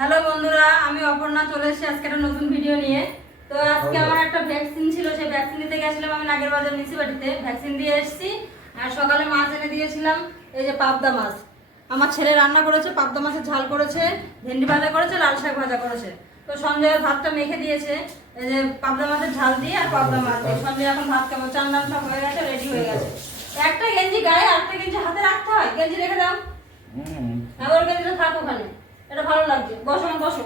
Hello বন্ধুরা, আমি অপর্ণা চলে এসেছি আজকে একটা নতুন ভিডিও নিয়ে। তো আজকে আমার একটা ভ্যাকসিন ছিল, সেই ভ্যাকসিন দিতে গেছিলাম আমি নাগের বাজার মিউনিসিপালিটিতে। ভ্যাকসিন দিয়ে এসেছি আর সকালে মাছ এনে দিয়েছিলাম, এই যে পাবদা মাছ। আমার ছেলে রান্না করেছে, পাবদা মাছের ঝাল করেছে, ভেন্ডি ভাজা করেছে, লাল শাক ভাজা করেছে। তো সঞ্জয়ের ভাতটা মেখে দিয়েছে এই যে পাবদা মাছের ঝাল দিয়ে আর পাবদা মাছ দিয়ে। সঞ্জয় এখন ভাত খাবো, চান্দান সব হয়ে গেছে, রেডি হয়ে গেছে। একটা গেঞ্জি গায়ে আরেকটা গেঞ্জি হাতে রাখতে হয়, গেঞ্জি রেখে দাও। হ্যাঁ, ওর গেঞ্জিটা থাক ওখানে, এটা ভালো লাগছে। বসো বসো,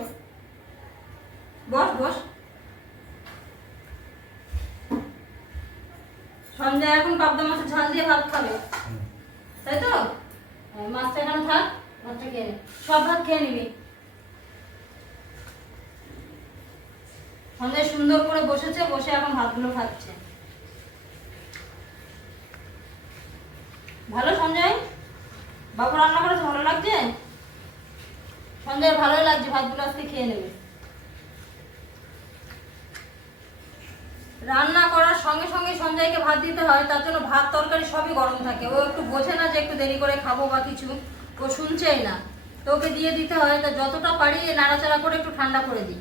বস বস। সঞ্জয় এখন পাবদা মাছের ঝাল দিয়ে ভাত খাবে, তাই তো? মাছটা এখানে থাক, ভাতটা খেয়ে নে। সব ভাত খেয়ে নিবি। সঞ্জয় সুন্দর করে বসেছে, বসে এখন ভাতগুলো খাচ্ছে। ভালো সঞ্জয়, বাবু রান্না করেছে, ভালো লাগছে? সঞ্জয় ভালোই লাগছে, ভাতগুলো আজকে খেয়ে নেবে। রান্না করার সঙ্গে সঙ্গে সঞ্জয়কে ভাত দিতে হয়, তার জন্য ভাত তরকারি সবই গরম থাকে। ও একটু বোঝে না যে একটু দেরি করে খাবো বা কিছু, ও শুনছেই না। তো ওকে দিয়ে দিতে হয়, তা যতটা পারি নাড়াচাড়া করে একটু ঠান্ডা করে দিই।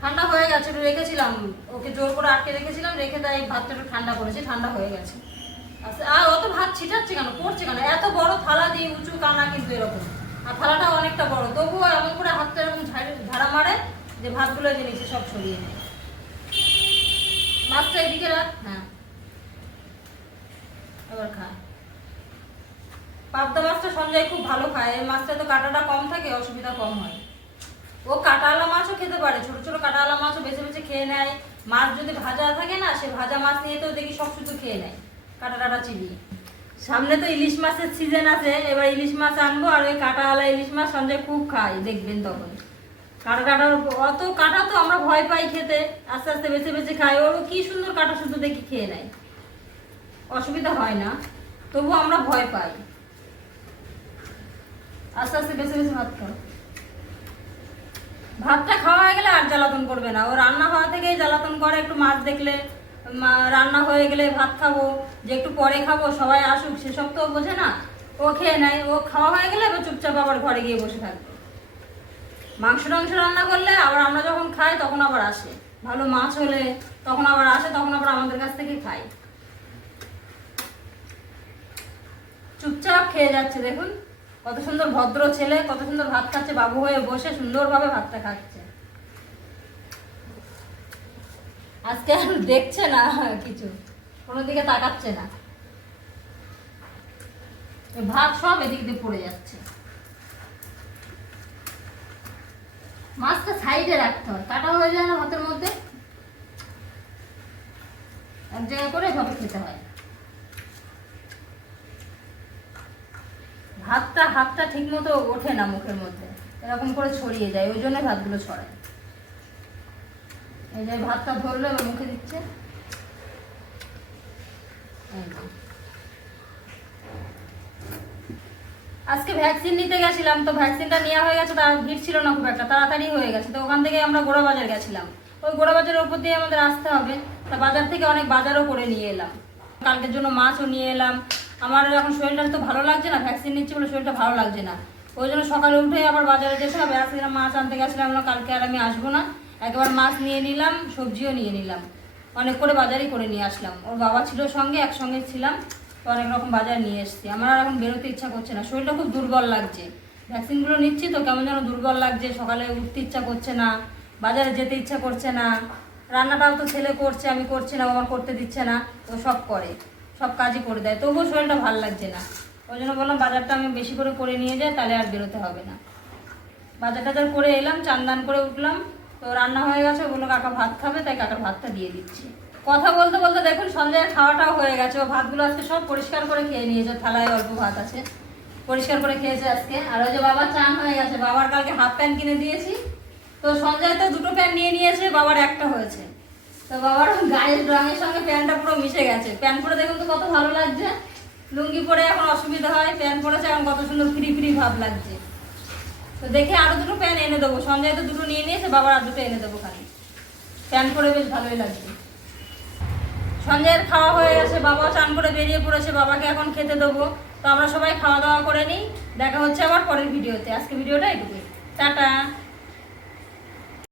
ঠান্ডা হয়ে গেছে, একটু রেখেছিলাম, ওকে জোর করে আটকে রেখেছিলাম, রেখে তাই ভাতটা একটু ঠান্ডা করেছি, ঠান্ডা হয়ে গেছে। আচ্ছা, আর অত ভাত ছিটাচ্ছে কেন, পড়ছে কেন? এত বড় থালা দিয়ে, উঁচু কানা কিন্তু এরকম, আর থালাটা অনেকটা বড়, তবুও এমন করে হাতটা এরকম ঝাড়া মারে যে ভাতগুলো যে নিচে সব ছড়িয়ে নেয়। মাছটা এদিকে রাখ। হ্যাঁ, এবার খা। পাবদা মাছটা সঞ্জয় খুব ভালো খায়, এই মাছটা তো কাঁটাটা কম থাকে, অসুবিধা কম হয়। ও কাঁটাওয়ালা মাছও খেতে পারে, ছোট ছোট কাঁটাওয়ালা মাছও বেছে বেছে খেয়ে নেয়। মাছ যদি ভাজা থাকে না, সে ভাজা মাছ নিয়ে তো দেখি সব শুধু খেয়ে নেয়, কাঁটা টাটা চিবিয়ে। সামনে তো ইলিশ মাছের সিজন আছে, এবার ইলিশ মাছ আনবো, আর ওই কাঁটাওয়ালা ইলিশ মাছ সঞ্জয় খুব খায়, দেখবেন তখন। কাঁটা কাটার অত কাঁটা তো আমরা ভয় পাই খেতে, আস্তে আস্তে বেছে বেছে খাই। ওরও কি সুন্দর কাঁটা শুধু দেখি খেয়ে নেয়, অসুবিধা হয় না, তবু আমরা ভয় পাই। আস্তে আস্তে বেছে বেছে ভাত খাও। ভাতটা খাওয়া হয়ে গেলে আর জ্বালাতন করবে না, ও রান্না হওয়া থেকেই জ্বালাতন করে। একটু মাছ দেখলে, রান্না হয়ে গেলে ভাত খাবো, যে একটু পরে খাবো, সবাই আসুক, সেসব তো বোঝে না। ও খেয়ে নেয়, ও খাওয়া হয়ে গেলে এবার চুপচাপ আবার ঘরে গিয়ে বসে থাকবে। মাংস টাংস রান্না করলে আবার আমরা যখন খাই তখন আবার আসে, ভালো মাছ হলে তখন আবার আসে, তখন আবার আমাদের কাছ থেকে খাই। চুপচাপ খেয়ে যাচ্ছে, দেখুন কত সুন্দর ভদ্র ছেলে, কত সুন্দর ভাত খাচ্ছে, বাবু হয়ে বসে সুন্দরভাবে ভাতটা খাচ্ছে। আজকে আর দেখছে না কিছু, কোনো দিকে তাকাচ্ছে না, ভাত সব এদিক দিয়ে পড়ে যাচ্ছে। মাছটা সাইডে রাখতে হয়, কাটা হয়ে যায় না ভাতের মধ্যে, এক জায়গায় করে এভাবে খেতে হয়। হাতটা ঠিক মতো ওঠে না মুখের মধ্যে, এরকম করে ছড়িয়ে যায়, ওই জন্য ভাতগুলো ছড়ায়। এই যে ভাতটা ধরলো এবার মুখে দিচ্ছে। আজকে ভ্যাকসিন নিতে গেছিলাম, তো ভ্যাকসিনটা নেওয়া হয়ে গেছে, তার ভিড় ছিল না খুব একটা, তাড়াতাড়ি হয়ে গেছে। তো ওখান থেকে আমরা গোড়া বাজার গেছিলাম, ওই গোড়া বাজারের উপর দিয়ে আমাদের আসতে হবে। তা বাজার থেকে অনেক বাজারও করে নিয়ে এলাম, কালকের জন্য মাছও নিয়ে এলাম। আমার এখন শরীরটা তো ভালো লাগছে না, ভ্যাকসিন নিচ্ছি বলে শরীরটা ভালো লাগছে না, ওই জন্য সকালে উঠে আবার বাজারে যেতে হবে। আজকে মাছ আনতে গেছিলাম, কালকে আর আমি আসবো না, একবার মাছ নিয়ে নিলাম, সবজিও নিয়ে নিলাম, অনেক করে বাজারই করে নিয়ে আসলাম। ওর বাবা ছিল সঙ্গে, একসঙ্গে ছিলাম, তো অনেক রকম বাজার নিয়ে এসেছি। আমার আর এখন বেরোতে ইচ্ছা করছে না, শরীরটা খুব দুর্বল লাগছে, ভ্যাকসিনগুলো নিচ্ছি তো কেমন যেন দুর্বল লাগছে, সকালে উঠতে ইচ্ছা করছে না, বাজারে যেতে ইচ্ছা করছে না। রান্নাটাও তো ছেলে করছে, আমি করছি না, আমার করতে দিচ্ছে না, ও সব করে, সব কাজই করে দেয়, তবুও শরীরটা ভালো লাগছে না। ওই জন্য বললাম বাজারটা আমি বেশি করে নিয়ে যাই, তাহলে আর বেরোতে হবে না। বাজার টাজার করে এলাম, চান্দান করে উঠলাম, তো রান্না হয়ে গেছে, বললো কাকা ভাত খাবে, তাই কাকার ভাতটা দিয়ে দিচ্ছি। কথা বলতে বলতে দেখুন সঞ্জয়ের খাওয়াটাও হয়ে গেছে, ও ভাতগুলো আজকে সব পরিষ্কার করে খেয়ে নিয়েছে, থালায় অল্প ভাত আছে, পরিষ্কার করে খেয়েছে আজকে। আর ওই যে বাবার চান হয়ে গেছে, বাবার কালকে হাফ প্যান্ট কিনে দিয়েছি, তো সঞ্জয় তো দুটো প্যান্ট নিয়ে নিয়েছে, বাবার একটা হয়েছে। তো বাবার গায়ের রঙের সঙ্গে প্যান্টটা পুরো মিশে গেছে, প্যান্ট পরে দেখুন তো কত ভালো লাগছে। লুঙ্গি পরে এখন অসুবিধা হয়, প্যান্ট পরেছে এখন কত সুন্দর ফ্রি ফ্রি ভাব লাগছে। তো দেখে আরো দুটো প্যান্ট এনে দেবো, সঞ্জয় তো দুটো নিয়ে নিয়েছে, বাবার আর দুটো এনে দেবো, খালি প্যান্ট পরে বেশ ভালোই লাগছে। সঞ্জয়ের খাওয়া হয়ে গেছে, বাবা চান করে বেরিয়ে পড়েছে, বাবাকে এখন খেতে দেবো। তো আমরা সবাই খাওয়া দাওয়া করে নিই, দেখা হচ্ছে আবার পরের ভিডিওতে। আজকে ভিডিওটা এটুকুই, টাটা।